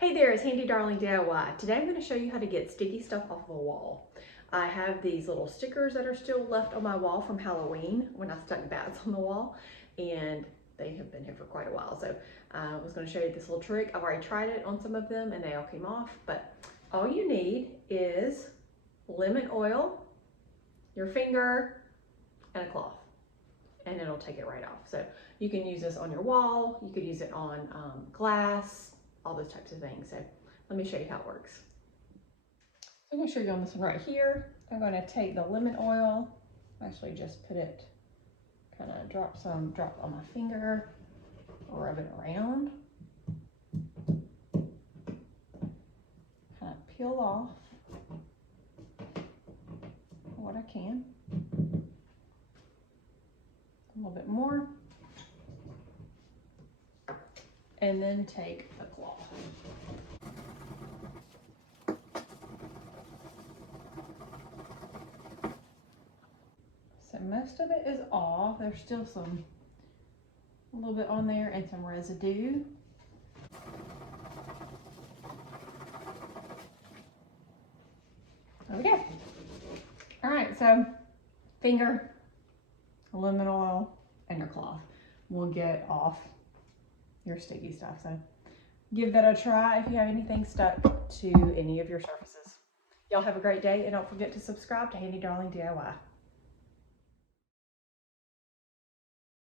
Hey there, it's Handy Darling DIY. Today I'm going to show you how to get sticky stuff off of a wall. I have these little stickers that are still left on my wall from Halloween when I stuck bats on the wall, and they have been here for quite a while. So I was going to show you this little trick. I've already tried it on some of them and they all came off, but all you need is lemon oil, your finger, and a cloth, and it'll take it right off. So you can use this on your wall, you could use it on glass, all those types of things. So let me show you how it works. I'm going to show you on this one right here. I'm going to take the lemon oil, actually just put it, kind of drop on my finger, rub it around, kind of peel off what I can, a little bit more, and then take a cloth. So most of it is off. There's still a little bit on there and some residue. There we go. All right, so finger, lemon oil, and your cloth will get off your sticky stuff. So give that a try if you have anything stuck to any of your surfaces. Y'all have a great day, and don't forget to subscribe to Handy Darling DIY.